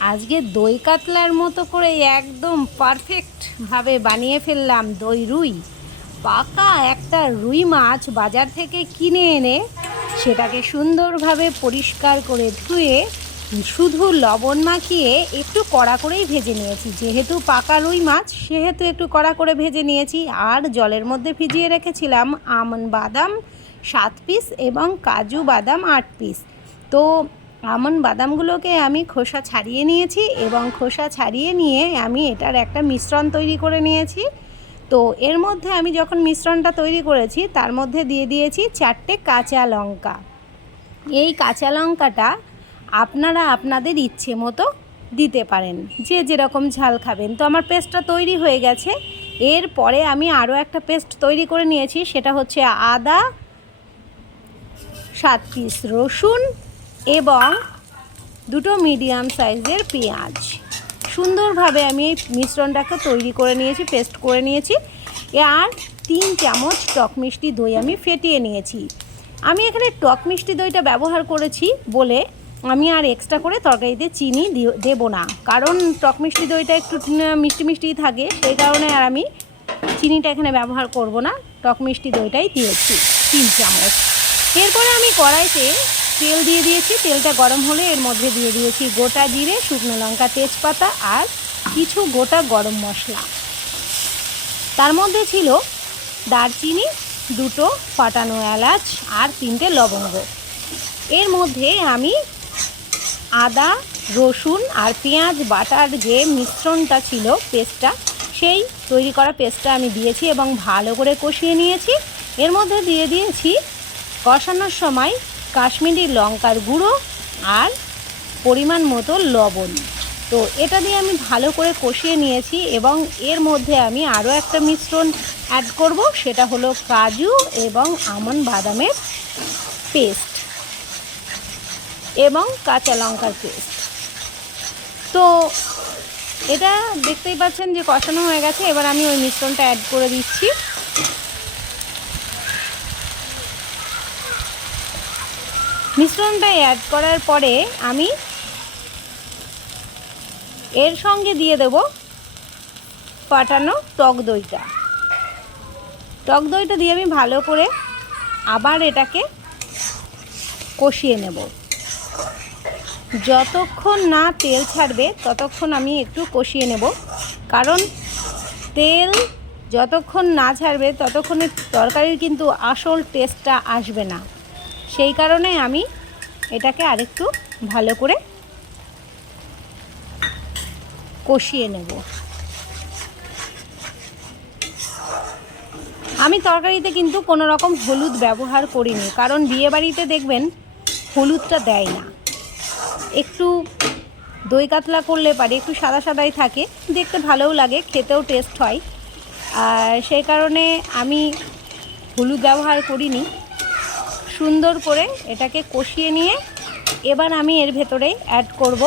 আজকে দই কাতলার মতো করে একদম পারফেক্টভাবে বানিয়ে ফেললাম দই রুই। পাকা একটা রুই মাছ বাজার থেকে কিনে এনে সেটাকে সুন্দরভাবে পরিষ্কার করে ধুয়ে, শুধু লবণ মাখিয়ে একটু কড়া করেই ভেজে নিয়েছি। যেহেতু পাকা রুই মাছ, সেহেতু একটু কড়া করে ভেজে নিয়েছি। আর জলের মধ্যে ভিজিয়ে রেখেছিলাম আমন বাদাম, সাত পিস এবং কাজু বাদাম আট পিস তো আমন বাদামগুলোকে আমি খোসা ছাড়িয়ে নিয়েছি এবং খোসা ছাড়িয়ে নিয়ে আমি এটার একটা মিশ্রণ তৈরি করে নিয়েছি। তো এর মধ্যে আমি যখন মিশ্রণটা তৈরি করেছি, তার মধ্যে দিয়ে দিয়েছি চারটে কাঁচা লঙ্কা। এই কাঁচা লঙ্কাটা আপনারা আপনাদের ইচ্ছে মতো দিতে পারেন। যে যেরকম ঝাল খাবেন। তো আমার পেস্টটা তৈরি হয়ে গেছে। এরপরে আমি আরও একটা পেস্ট তৈরি করে নিয়েছি, সেটা হচ্ছে আদা, সাত পিস রসুন এবং দুটো মিডিয়াম সাইজের পেঁয়াজ। সুন্দরভাবে আমি এই মিশ্রণটাকে তৈরি করে নিয়েছি পেস্ট করে নিয়েছি। আর তিন চামচ টক মিষ্টি দই আমি ফেটিয়ে নিয়েছি। আমি এখানে টক মিষ্টি দইটা ব্যবহার করেছি বলে আমি আর এক্সট্রা করে তরকারিতে চিনি দেবো না। কারণ টক মিষ্টি দইটা একটু মিষ্টি মিষ্টি থাকে, সেই কারণে আর আমি চিনিটা এখানে ব্যবহার করব না। টক মিষ্টি দইটাই দিয়েছি, তিন চামচ। এরপরে আমি কড়াইতে তেল দিয়ে দিয়েছি। তেলটা গরম হলে এর মধ্যে দিয়ে দিয়েছি গোটা জিরে, শুকনো লঙ্কা, তেজপাতা আর কিছু গোটা গরম মশলা। তার মধ্যে ছিল দারচিনি, দুটো ফাটানো এলাচ আর তিনটে লবঙ্গ। এর মধ্যে আমি আদা, রসুন আর পেঁয়াজ বাটার যে মিশ্রণটা ছিল পেস্টটা, সেই তৈরি করা পেস্টটা আমি দিয়েছি এবং ভালো করে কষিয়ে নিয়েছি। এর মধ্যে দিয়ে দিয়েছি কষানোর সময় কাশ্মীরি লঙ্কার গুঁড়ো আর পরিমাণ মতো লবণ। তো এটা দিয়ে আমি ভালো করে কষিয়ে নিয়েছি এবং এর মধ্যে আমি আরও একটা মিশ্রণ অ্যাড করব, সেটা হলো কাজু এবং আমন বাদামের পেস্ট এবং কাঁচা লঙ্কার পেস্ট তো এটা দেখতেই পাচ্ছেন যে কষানো হয়ে গেছে, এবার আমি ওই মিশ্রণটা অ্যাড করে দিচ্ছি। মিশ্রণটা অ্যাড করার পরে আমি এর সঙ্গে দিয়ে দেব ফাটানো টক দইটা। টক দইটা দিয়ে আমি ভালো করে আবার এটাকে কষিয়ে নেব। যতক্ষণ না তেল ছাড়বে, ততক্ষণ আমি একটু কষিয়ে নেব। কারণ তেল যতক্ষণ না ছাড়বে, ততক্ষণে তরকারির কিন্তু আসল টেস্টটা আসবে না। সেই কারণে আমি এটাকে আরেকটু ভালো করে কষিয়ে নেব। আমি তরকারিতে কিন্তু কোনো রকম হলুদ ব্যবহার করিনি, কারণ বিয়েবাড়িতে দেখবেন হলুদটা দেয় না। একটু দই কাতলা করলে পারে, একটু সাদা সাদাই থাকে, দেখতে ভালোও লাগে, খেতেও টেস্ট হয়। আর সেই কারণে আমি হলুদ ব্যবহার করিনি। সুন্দর করে এটাকে কষিয়ে নিয়ে এবার আমি এর ভেতরে অ্যাড করব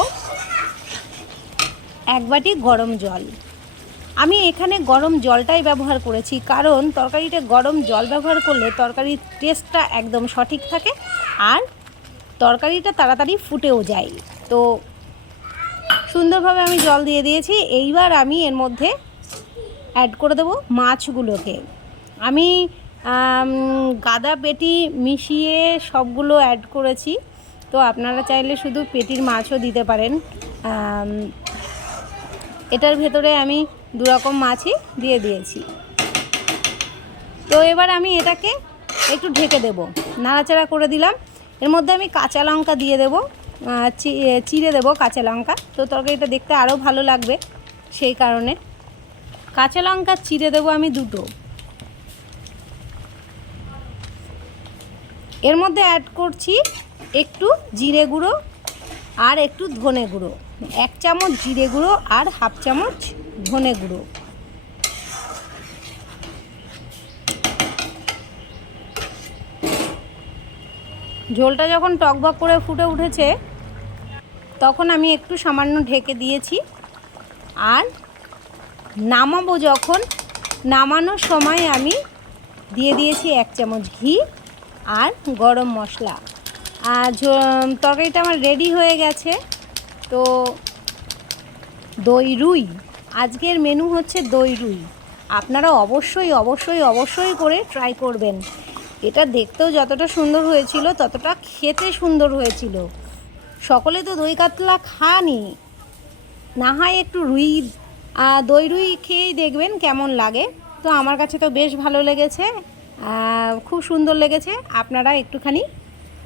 এক বাটি গরম জল। আমি এখানে গরম জলটাই ব্যবহার করেছি, কারণ তরকারিতে গরম জল ব্যবহার করলে তরকারির টেস্টটা একদম সঠিক থাকে আর তরকারিটা তাড়াতাড়ি ফুটেও যায়। তো সুন্দরভাবে আমি জল দিয়ে দিয়েছি, এইবার আমি এর মধ্যে অ্যাড করে দেবো মাছগুলোকে। আমি গাদা পেটি মিশিয়ে সবগুলো অ্যাড করেছি। তো আপনারা চাইলে শুধু পেটির মাছও দিতে পারেন। এটার ভেতরে আমি দু রকম মাছই দিয়ে দিয়েছি। তো এবার আমি এটাকে একটু ঢেকে দেব। নাড়াচাড়া করে দিলাম। এর মধ্যে আমি কাঁচা লঙ্কা দিয়ে দেবো। চিড়ে দেবো কাঁচা লঙ্কা। তো তরকারিটা দেখতে আরও ভালো লাগবে সেই কারণে। কাঁচা লঙ্কা, চিড়ে দেবো আমি দুটো। এর মধ্যে অ্যাড করছি একটু জিরে গুঁড়ো আর একটু ধনে গুঁড়ো। এক চামচ জিরে গুঁড়ো আর হাফ চামচ ধনে গুঁড়ো। ঝোলটা যখন টকবক করে ফুটে উঠেছে, তখন আমি একটু সামান্য ঢেকে দিয়েছি। আর নামাবো যখন, নামানোর সময় আমি দিয়ে দিয়েছি এক চামচ ঘি। আর গরম মশলা। আর তরকারিটা আমার রেডি হয়ে গেছে। তো দই রুই। আজকের মেনু হচ্ছে দই রুই। আপনারা অবশ্যই অবশ্যই অবশ্যই করে ট্রাই করবেন। এটা দেখতেও যতটা সুন্দর হয়েছিল, ততটা খেতে সুন্দর হয়েছিল। সকলে তো দই কাতলা খানি না হয় একটু রুই দই রুই খেয়েই দেখবেন কেমন লাগে। তো আমার কাছে তো বেশ ভালো লেগেছে। খুব সুন্দর লেগেছে। আপনারা একটুখানি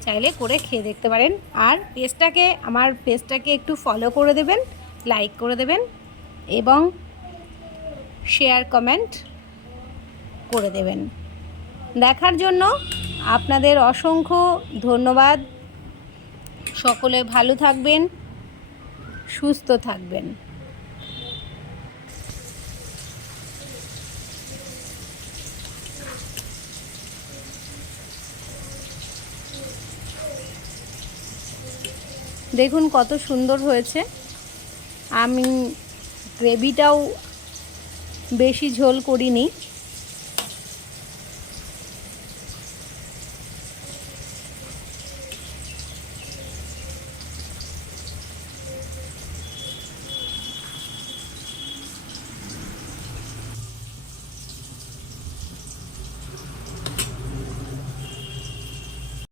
চাইলে করে খেয়ে দেখতে পারেন। আর পেজটাকে, আমার পেজটাকে একটু ফলো করে দেবেন লাইক করে দেবেন এবং শেয়ার কমেন্ট করে দেবেন। দেখার জন্য আপনাদের অসংখ্য ধন্যবাদ। সকলে ভালো থাকবেন, সুস্থ থাকবেন। দেখুন কত সুন্দর হয়েছে। আমি গ্রেভিটাও বেশি ঝোল করিনি।